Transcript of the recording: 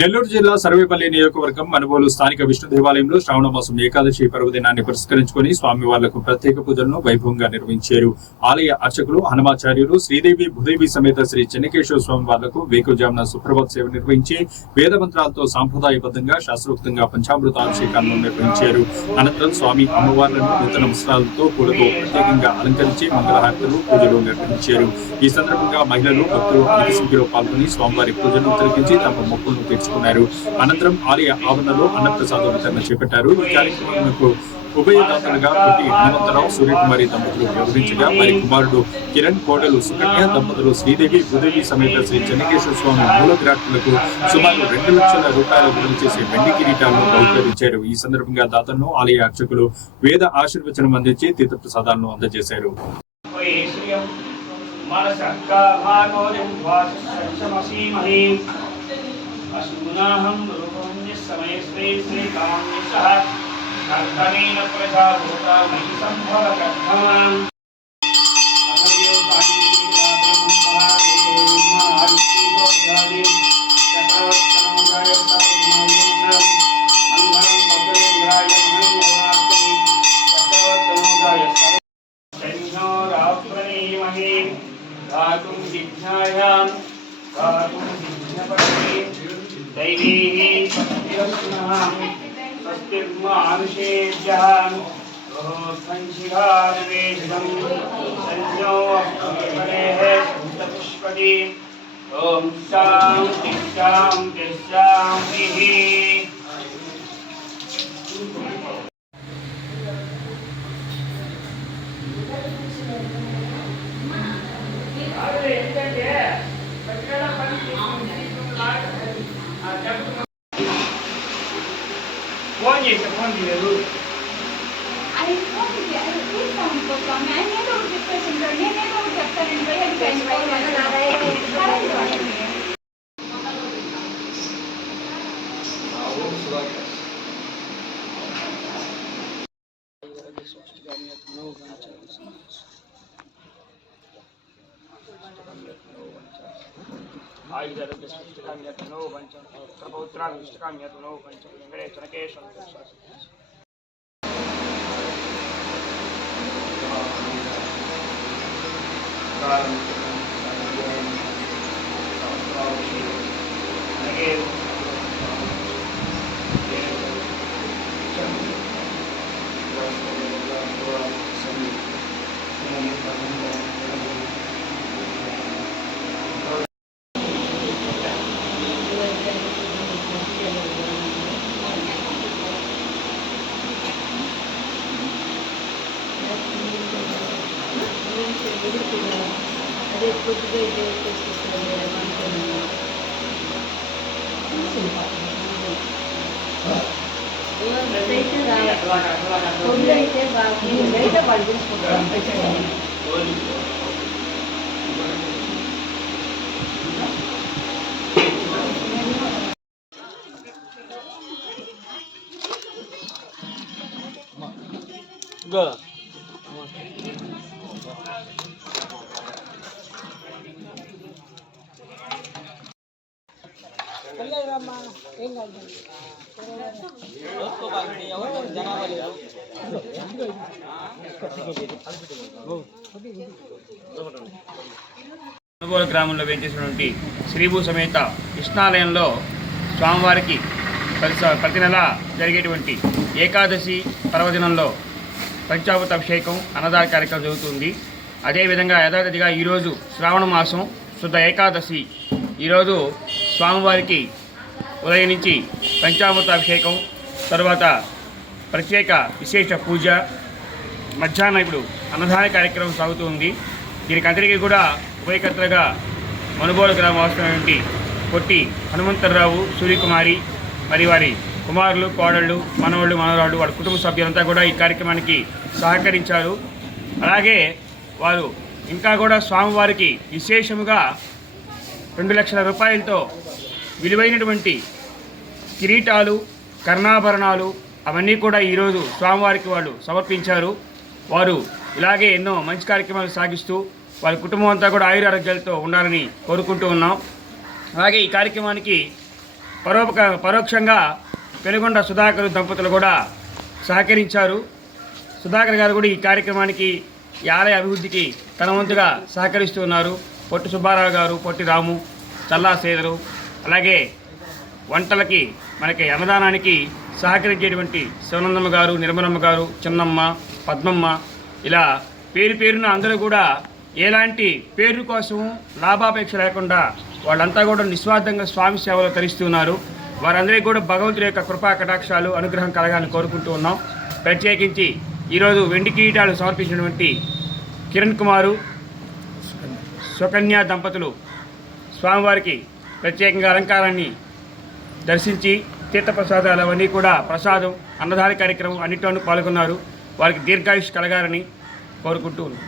నెల్లూరు జిల్లా సర్వేపల్లి నియోజకవర్గం మనుబోలు స్థానిక విష్ణు దేవాలయంలో శ్రావణ మాసం ఏకాదశి పర్వదినాన్ని పురస్కరించుకుని స్వామివార్లకు ప్రత్యేక పూజలను వైభవంగా నిర్వహించారు. ఆలయ అర్చకులు హనుమాచార్యులు శ్రీదేవి భూదేవి సమేత శ్రీ చెన్నకేశ్వర స్వామివార్లకు వేకువజామున సుప్రభాత సేవ నిర్వహించి వేద మంత్రాలతో సాంప్రదాయబద్ధంగా శాస్త్రోక్తంగా పంచామృతాభిషేకాలను నిర్వహించారు. అనంతరం స్వామి అమ్మవార్లను నూతన వస్త్రాలతో పూలతో ప్రత్యేకంగా అలంకరించి మంగళహారతులు పూజలు నిర్వహించారు. ఈ సందర్భంగా మహిళలు భక్తులు అధిక సంఖ్యలో పాల్గొని స్వామివారి పూజలను తిలకించి తమ మొక్కులను తీర్చుకున్నారు. అనంతరం ఆలయ ఆవరణలో అన్నప్రసాద వితరణ చేపట్టారు. ఈ కార్యక్రమంలో ఉభయదాతలుగా పుట్టి హనుమంతరావు సూర్యకుమారి దంపతులు వ్యవహరించగా వారి కుమారుడు కిరణ్ కోడలు సుకన్య దంపతులు శ్రీదేవి భూదేవి సమేత శ్రీ చెన్నకేశ్వర స్వామి మూల విరాట్టులకు సుమారు 2 లక్షల రూపాయల విలువ చేసే వెండి కిరీటాలను బహుకరించారు. ఈ సందర్భంగా దాతలను ఆలయ అర్చకులు వేద ఆశీర్వచనం అందించి తీర్థప్రసాదాలను అందజేశారు. अश्मुनाहं रूपमन्य समय श्री श्री कामन्यसः कर्तनेन प्रजा भूता मयि संभव कर्तमान् अहर्यो पाणिनिरात्रं महादेवमादित्योऽध्यादि चक्रवर्तनोदय सर्वगुणयोग्नं मङ्गलं पद्मेन्द्राय महन्यवरात्रि चक्रवर्तनोदय सर्वशन्यो रात्रणीमहे गातुं विघ्नायां गातुं विघ्नपते दैवीः सत्यस्नः स्वस्तिर्मानुषेभ्यः रोहत्संशिखानिवेशितं संज्ञो अप्परेः सन्ततिष्पति ॐ शान्ति शान्ति शान्तिः। फोन చేసే ఫోన్ చేయలేదు అది ఫోన్ చేయాలి తీస్తాను పోతాం నేనేదో ఒకటి చెప్పేసింటాను నేనేదో ఒకటి చెప్తానండి భయ్యకి आयुर्वेद सृष्टिकाम्यतनो पंचम प्रपौत्रां सृष्टिकाम्यतनो पंचम वेंकटे चनकेश्वर అదే కొద్దిగా ఇదే అయితే బాగా వాళ్ళు తీసుకుంటారు. మనుబోలు గ్రామంలో వేంచేసినటువంటి శ్రీభూ సమేత కృష్ణాలయంలో స్వామివారికి ప్రతి నెల జరిగేటువంటి ఏకాదశి పర్వదినంలో పంచామృత అభిషేకం అన్నదాన కార్యక్రమం జరుగుతుంది. అదేవిధంగా యథాతథిగా ఈరోజు శ్రావణ మాసం శుద్ధ ఏకాదశి. ఈరోజు స్వామివారికి ఉదయం నుంచి పంచామృత అభిషేకం, తరువాత ప్రత్యేక విశేష పూజ, మధ్యాహ్నం ఇప్పుడు అన్నదాన కార్యక్రమం సాగుతుంది. దీనికి అందరికీ కూడా ఉభయకర్తలుగా మనుబోలు గ్రామవాసులైనటువంటి పొట్టి హనుమంతరావు సూర్యకుమారి మరి వారి కుమారులు కోడళ్ళు మనవళ్ళు మనవరాళ్ళు వారి కుటుంబ సభ్యులంతా కూడా ఈ కార్యక్రమానికి సహకరించారు. అలాగే వారు ఇంకా కూడా స్వామివారికి విశేషముగా 2 లక్షల రూపాయలతో విలువైనటువంటి కిరీటాలు, కర్ణాభరణాలు అవన్నీ కూడా ఈరోజు స్వామివారికి వాళ్ళు సమర్పించారు. వారు ఇలాగే ఎన్నో మంచి కార్యక్రమాలు సాగిస్తూ వారి కుటుంబం అంతా కూడా ఆయురారోగ్యాలతో ఉండాలని కోరుకుంటూ ఉన్నాం. అలాగే ఈ కార్యక్రమానికి పరోక్షంగా పెనుగొండ సుధాకర్ దంపతులు కూడా సహకరించారు. సుధాకర్ గారు కూడా ఈ కార్యక్రమానికి ఈ ఆలయ అభివృద్ధికి తన వంతుగా సహకరిస్తున్నారు. పొట్టి సుబ్బారావు గారు, పొట్టి రాము, చల్లా శ్రీధరు, అలాగే వంటలకి మనకి అన్నదానానికి సహకరించేటువంటి శివనందమ్మ గారు, నిర్మలమ్మ గారు, చిన్నమ్మ, పద్మమ్మ, ఇలా పేరున అందరూ కూడా ఎలాంటి పేరు కోసం లాభాపేక్ష లేకుండా వాళ్ళంతా కూడా నిస్వార్థంగా స్వామి సేవలో తరిస్తున్నారు. వారందరికీ కూడా భగవంతుడి యొక్క కృపా కటాక్షాలు, అనుగ్రహం కలగాలని కోరుకుంటూ ఉన్నాం. ప్రత్యేకించి ఈరోజు వెండి కిరీటాలు సమర్పించినటువంటి కిరణ్ కుమారు, సుకన్య దంపతులు స్వామివారికి ప్రత్యేకంగా అలంకారాన్ని దర్శించి తీర్థప్రసాదాలు అవన్నీ కూడా ప్రసాదం, అన్నదాన కార్యక్రమం అన్నింటిలోనూ పాల్గొన్నారు. వారికి దీర్ఘాయుష్ కలగాలని కోరుకుంటూ ఉన్నాం.